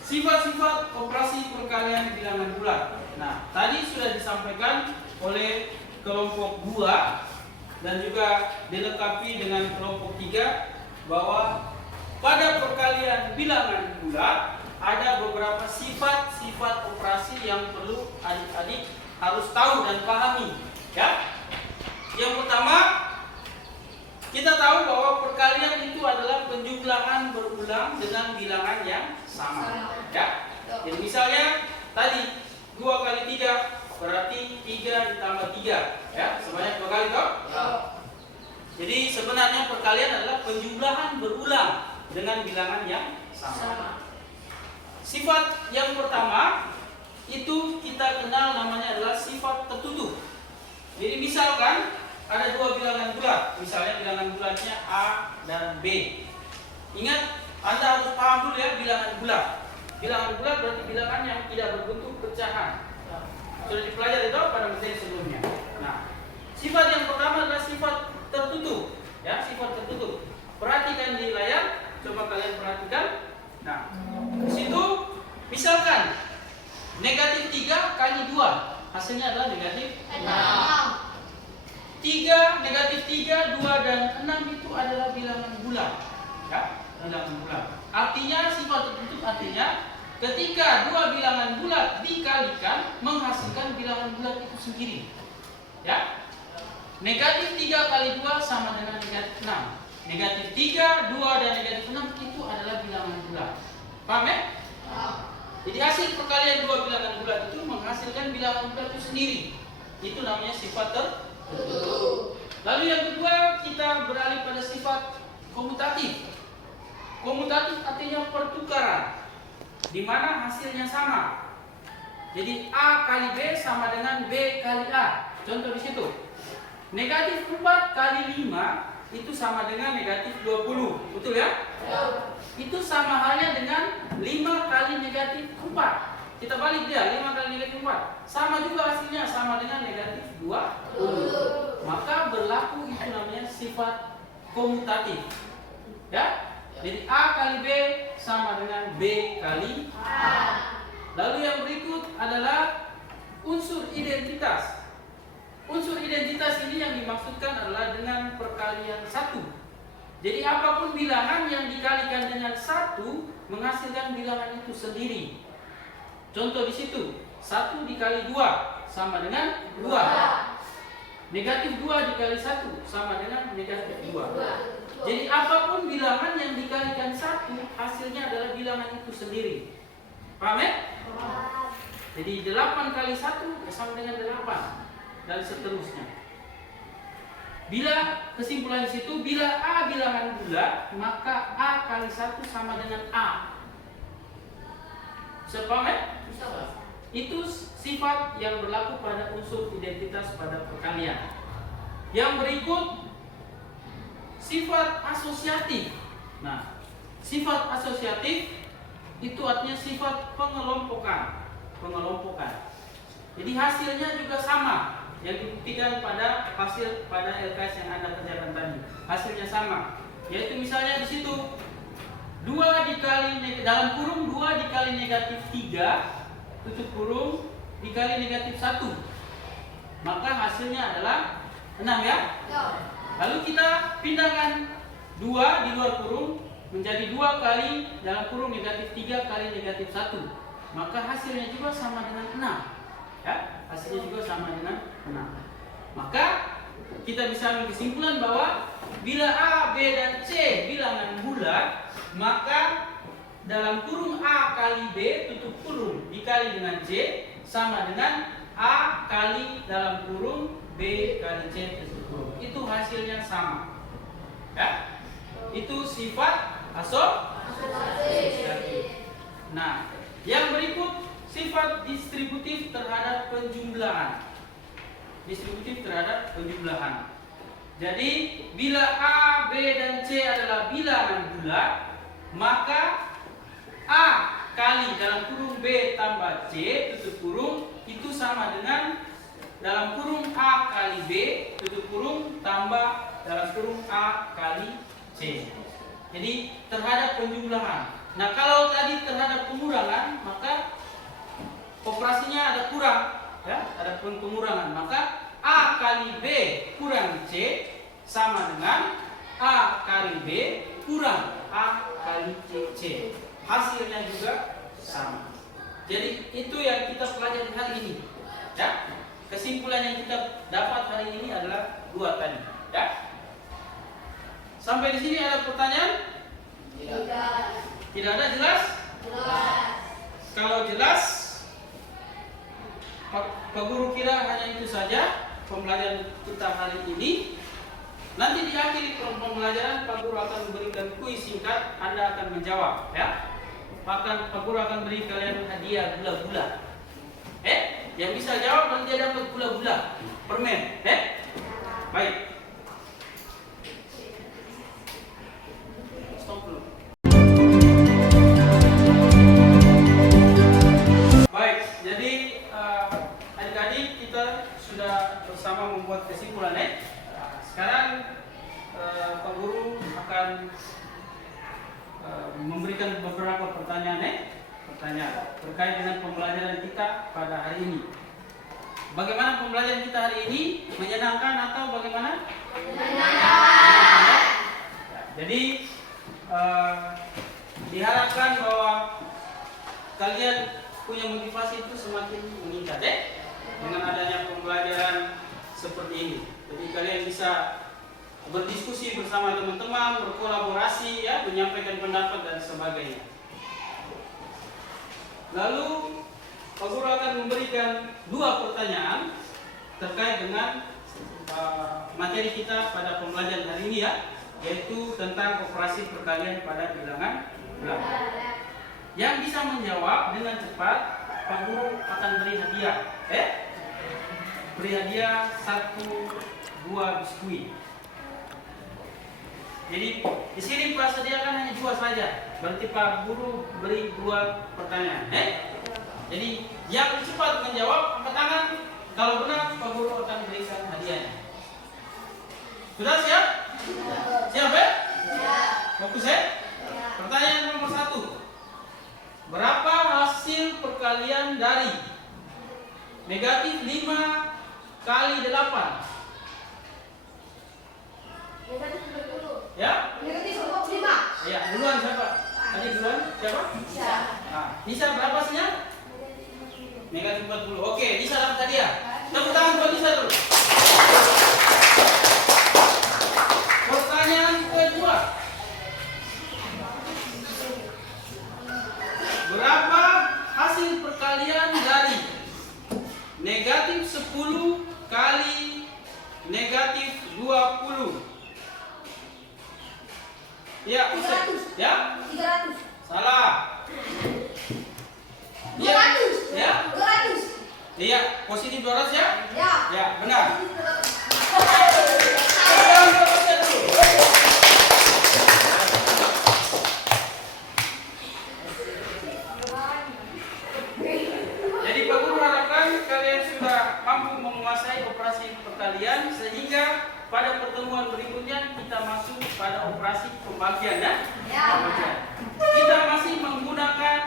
sifat-sifat operasi perkalian bilangan bulat. Nah, tadi sudah disampaikan oleh kelompok 2 dan juga dilengkapi dengan kelompok 3 bahwa pada perkalian bilangan bulat ada beberapa sifat-sifat operasi yang perlu adik-adik harus tahu dan pahami, ya. Yang pertama, kita tahu bahwa perkalian itu adalah penjumlahan berulang dengan bilangan yang sama. Ya. Jadi misalnya tadi 2 kali 3 berarti 3 ditambah 3, ya, sebanyak 2 kali toh? Ya. Jadi sebenarnya perkalian adalah penjumlahan berulang dengan bilangan yang sama. Sifat yang pertama itu kita kenal namanya adalah sifat tertutup. Jadi misalkan ada dua bilangan bulat, misalnya bilangan bulatnya A dan B. Ingat, Anda harus paham dulu ya bilangan bulat. Bilangan bulat berarti bilangan yang tidak berbentuk pecahan. Sudah dipelajari itu pada materi sebelumnya. Nah, sifat yang pertama adalah sifat tertutup. Ya, sifat tertutup. Perhatikan di layar, coba kalian perhatikan. Nah, di situ misalkan negatif 3 kali 2, hasilnya adalah negatif 6. 3, negatif 3, 2, dan 6 itu adalah bilangan bulat. Ya, bilangan bulat. Artinya sifat tertutup artinya ketika dua bilangan bulat dikalikan menghasilkan bilangan bulat itu sendiri. Ya. Negatif 3 kali 2 sama dengan negatif 6. Negatif 3, 2, dan negatif 6 itu adalah bilangan bulat. Paham ya? Jadi hasil perkalian dua bilangan bulat itu menghasilkan bilangan bulat itu sendiri. Itu namanya sifat tertutup. Lalu yang kedua, kita beralih pada sifat komutatif. Komutatif artinya pertukaran, di mana hasilnya sama. Jadi A kali B sama dengan B kali A. Contoh di situ. Negatif 4 kali 5 itu sama dengan negatif 20. Betul ya? Itu sama halnya dengan 5 kali negatif 4. Kita balik dia, 5 kali negatif 4. Sama juga hasilnya, sama dengan negatif 20. Maka berlaku itu namanya sifat komutatif. Ya? Jadi A kali B sama dengan B kali A. Lalu yang berikut adalah unsur identitas. Unsur identitas ini yang dimaksudkan adalah dengan perkalian 1. Jadi apapun bilangan yang dikalikan dengan 1 menghasilkan bilangan itu sendiri. Contoh di situ, 1 dikali 2 sama dengan 2. Negatif 2 dikali 1 sama dengan negatif 2. Jadi apapun bilangan yang dikalikan 1 hasilnya adalah bilangan itu sendiri. Paham ya? Jadi 8 kali 1 sama dengan 8. Dan seterusnya. Bila kesimpulan di situ, bila A bilangan bulat, maka A kali 1 sama dengan A. Bisa paham ya? Itu sifat yang berlaku pada unsur identitas pada perkalian. Yang berikut sifat asosiatif. Nah, sifat asosiatif itu artinya sifat pengelompokan. Jadi hasilnya juga sama yang dibuktikan pada hasil pada LKS yang Anda kerjakan tadi. Hasilnya sama. Yaitu misalnya di situ 2 dikali dalam kurung 2 dikali negatif 3 tutup kurung dikali negatif 1. Maka hasilnya adalah 6 ya? Lalu kita pindahkan 2 di luar kurung menjadi 2 kali dalam kurung negatif 3 kali negatif 1. Maka hasilnya juga sama dengan 6. Ya, hasilnya juga sama dengan 6. Maka kita bisa ambil kesimpulan bahwa bila A, B, dan C bilangan bulat, maka dalam kurung A kali B tutup kurung dikali dengan C sama dengan A kali dalam kurung B kali C tutup kurung. Itu hasilnya sama. Ya? Itu sifat asosiatif. Nah, yang berikut sifat distributif terhadap penjumlahan. Distributif terhadap penjumlahan. Jadi bila A, B, dan C adalah bilangan bulat, maka A kali dalam kurung B tambah C tutup kurung itu sama dengan dalam kurung A kali B tutup kurung tambah dalam kurung A kali C. Jadi terhadap penjumlahan. Nah, kalau tadi terhadap pengurangan, maka operasinya ada kurang, ya, ada pengurangan. Maka A kali B kurang C sama dengan A kali B kurang A kali C. Hasilnya juga sama. Jadi itu yang kita pelajari hari ini. Ya, kesimpulan yang kita dapat hari ini adalah 2 tadi. Ya. Sampai di sini ada pertanyaan? Tidak ada, jelas? Kalau jelas, Pak Guru kira hanya itu saja pembelajaran kita hari ini. Nanti di akhir pembelajaran Pak Guru akan memberikan kuis singkat, Anda akan menjawab, ya. Bahkan Pak Guru akan beri kalian hadiah gula-gula. Yang bisa jawab nanti dia dapat gula-gula permen, Baik. Stop dulu. beberapa pertanyaan terkait dengan pembelajaran kita pada hari ini. Bagaimana pembelajaran kita hari ini? Menyenangkan atau bagaimana? Menyenangkan. Jadi diharapkan bahwa kalian punya motivasi itu semakin meningkat dengan adanya pembelajaran seperti ini. Jadi kalian bisa berdiskusi bersama teman-teman, berkolaborasi, ya, menyampaikan pendapat dan sebagainya. Lalu Pak Guru akan memberikan 2 pertanyaan terkait dengan materi kita pada pembelajaran hari ini, ya, yaitu tentang operasi perkalian pada bilangan bulan. Yang bisa menjawab dengan cepat, Pak Guru akan beri hadiah. Beri hadiah 1-2 biskuit. Jadi di sini Pak sediakan hanya 2 saja. Berarti Pak Guru beri 2 pertanyaan. Jadi yang cepat menjawab angkat tangan. Kalau benar Pak Guru akan berikan hadiahnya. Sudah siap? Siap ya? Fokus ya? Pertanyaan nomor 1. Berapa hasil perkalian dari negatif 5 kali 8? Negatif 20. Ya? Negatif 45. Ya, duluan siapa? Tadi duluan siapa? Bisa. Nah, bisa berapa hasilnya? Negatif 40. Oke, bisa dapat hadiah. Tepuk tangan buat Nisa dulu. Pertanyaan kedua. Berapa hasil perkalian dari negatif 10 kali negatif 20? Ya, 300. ya? 300. Salah. 200. Ya? 200. Iya, positif 200 ya? Ya. Ya, benar. Jadi Pak Guru harapkan kalian sudah mampu menguasai operasi perkalian sehingga pada pertemuan berikutnya kita masuk pada operasi pembagian, ya? Pembagian. Kita masih menggunakan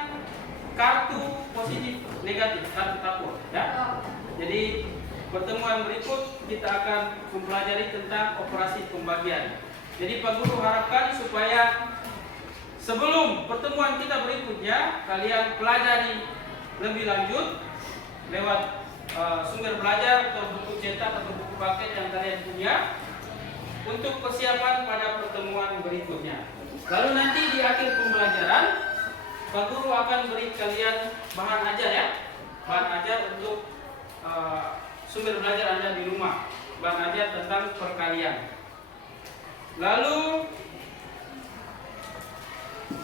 kartu positif negatif, kartu tapur, ya? Jadi pertemuan berikut kita akan mempelajari tentang operasi pembagian. Jadi Pak Guru harapkan supaya sebelum pertemuan kita berikutnya kalian pelajari lebih lanjut lewat sumber belajar atau buku cetak atau buku paket yang kalian punya untuk persiapan pada pertemuan berikutnya. Lalu nanti di akhir pembelajaran Pak Guru akan beri kalian bahan ajar, ya, bahan ajar untuk sumber belajar Anda di rumah, bahan ajar tentang perkalian. Lalu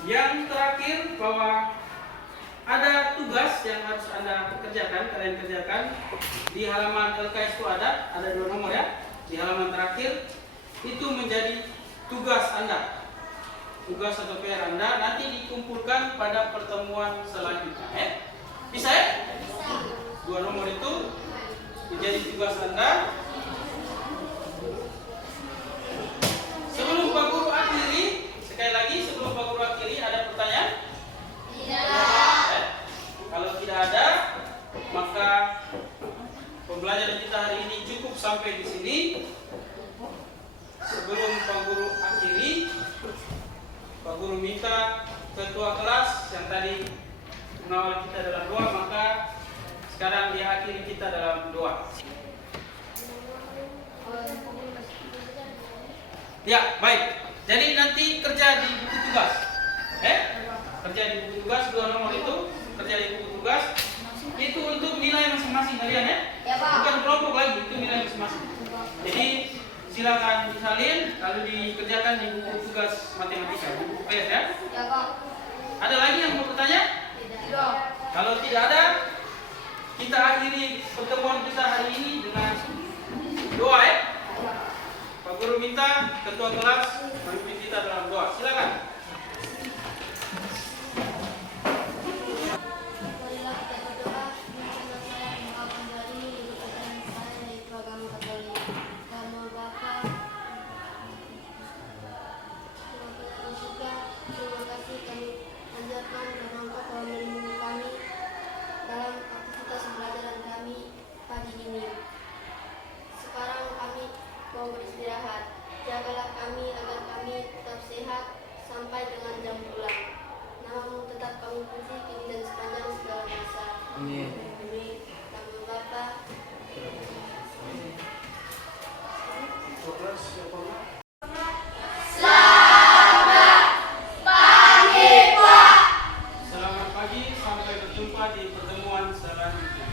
yang terakhir bahwa ada tugas yang harus Anda kerjakan, kalian kerjakan di halaman LKS itu ada 2 nomor, ya. Di halaman terakhir itu menjadi tugas Anda. Tugas atau PR Anda nanti dikumpulkan pada pertemuan selanjutnya. Bisa, ya? 2 nomor itu menjadi tugas Anda. Sebelum Pak Guru akhiri, sekali lagi sebelum Pak Guru akhiri, ada pertanyaan? Tidak. Kalau tidak ada, maka pembelajaran kita hari ini cukup sampai di sini. Sebelum Pak Guru akhiri, Pak Guru minta ketua kelas yang tadi mengawal kita dalam doa, maka sekarang diakhiri kita dalam doa. Ya, baik. Jadi nanti kerja di buku tugas. Kerja di buku tugas 2 nomor itu, kerja di buku tugas itu untuk nilai masing-masing kalian, ya. Ya, Pak. Bukan kelompok lagi, itu nilai masing-masing. Jadi silakan disalin lalu dikerjakan di buku tugas matematika, buku PS, ya. Ya, Pak. Ada lagi yang mau bertanya? Tidak. Kalau tidak ada, kita akhiri pertemuan kita hari ini dengan doa, ya. Pak Guru minta ketua kelas memimpin kita dalam doa. Silakan. Marilah kita berdoa. Minta saya mengampun dari kesalahan saya dari agama Katolik. Karena Bapa, Terima kasih kami panjatkan jumpa di pertemuan selanjutnya.